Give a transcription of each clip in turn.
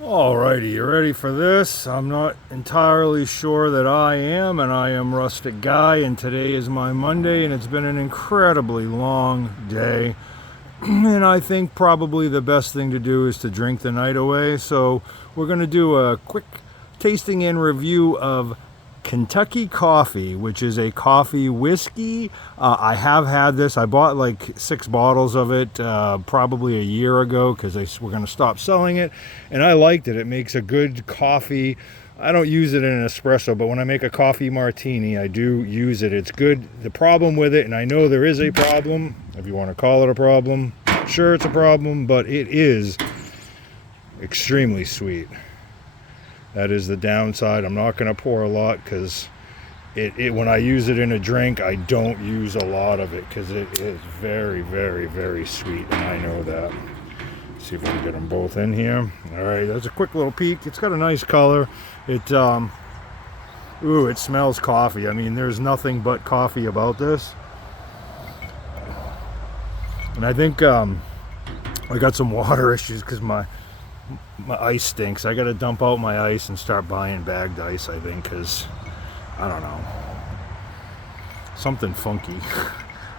Alrighty, you ready for this? I'm not entirely sure that I am, and I am Rustic Guy, and today is my Monday, and it's been an incredibly long day. And I think probably the best thing to do is to drink the night away. So we're going to do a quick tasting and review of Kentucky Coffee, which is a coffee whiskey. I have had this. I bought like 6 bottles of it probably a year ago because they were going to stop selling it, and I liked it. It makes a good coffee. I don't use it in an espresso, but when I make a coffee martini, I do use it. It's good. The problem with it, and I know there is a problem, if you want to call it a problem, sure it's a problem, but it is extremely sweet. That is the downside. I'm not going to pour a lot because when I use it in a drink, I don't use a lot of it because it is very, very, very sweet, and I know that. Let's see if we can get them both in here. All right, that's a quick little peek. It's got a nice color. It smells coffee. I mean, there's nothing but coffee about this. And I think I got some water issues because my ice stinks. I gotta dump out my ice and start buying bagged ice, I think, because I don't know, something funky.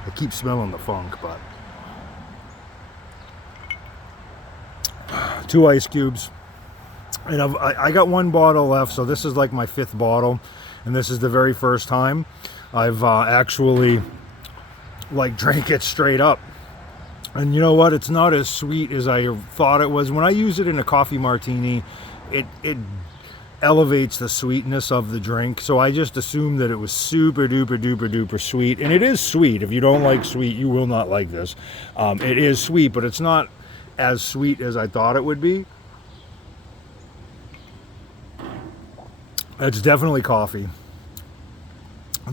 I keep smelling the funk. But 2 ice cubes, and I got 1 bottle left, so this is like my 5th bottle, and this is the very first time I've actually drank it straight up. And you know what? It's not as sweet as I thought it was. When I use it in a coffee martini, it elevates the sweetness of the drink. So I just assumed that it was super duper duper duper sweet. And it is sweet. If you don't like sweet, you will not like this. It is sweet, but it's not as sweet as I thought it would be. It's definitely coffee.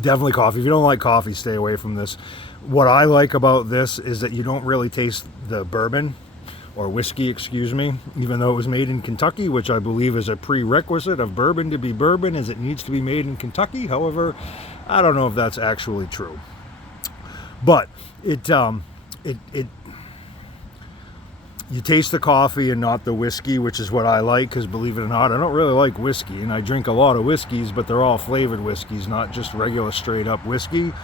Definitely coffee. If you don't like coffee, stay away from this. What I like about this is that you don't really taste the bourbon or whiskey, excuse me, even though it was made in Kentucky, which I believe is a prerequisite of bourbon to be bourbon, is it needs to be made in Kentucky. However, I don't know if that's actually true. But you taste the coffee and not the whiskey, which is what I like, because believe it or not, I don't really like whiskey, and I drink a lot of whiskeys, but they're all flavored whiskeys, not just regular straight up whiskey.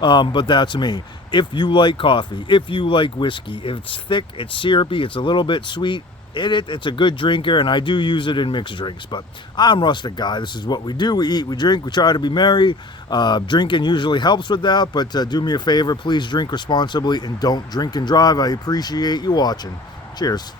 But that's me. If you like coffee, if you like whiskey, if it's thick, it's syrupy, it's a little bit sweet, it's a good drinker, and I do use it in mixed drinks. But I'm Rustic Guy. This is what we do. We eat, we drink, we try to be merry. Drinking usually helps with that, but do me a favor, please drink responsibly and don't drink and drive. I appreciate you watching. Cheers.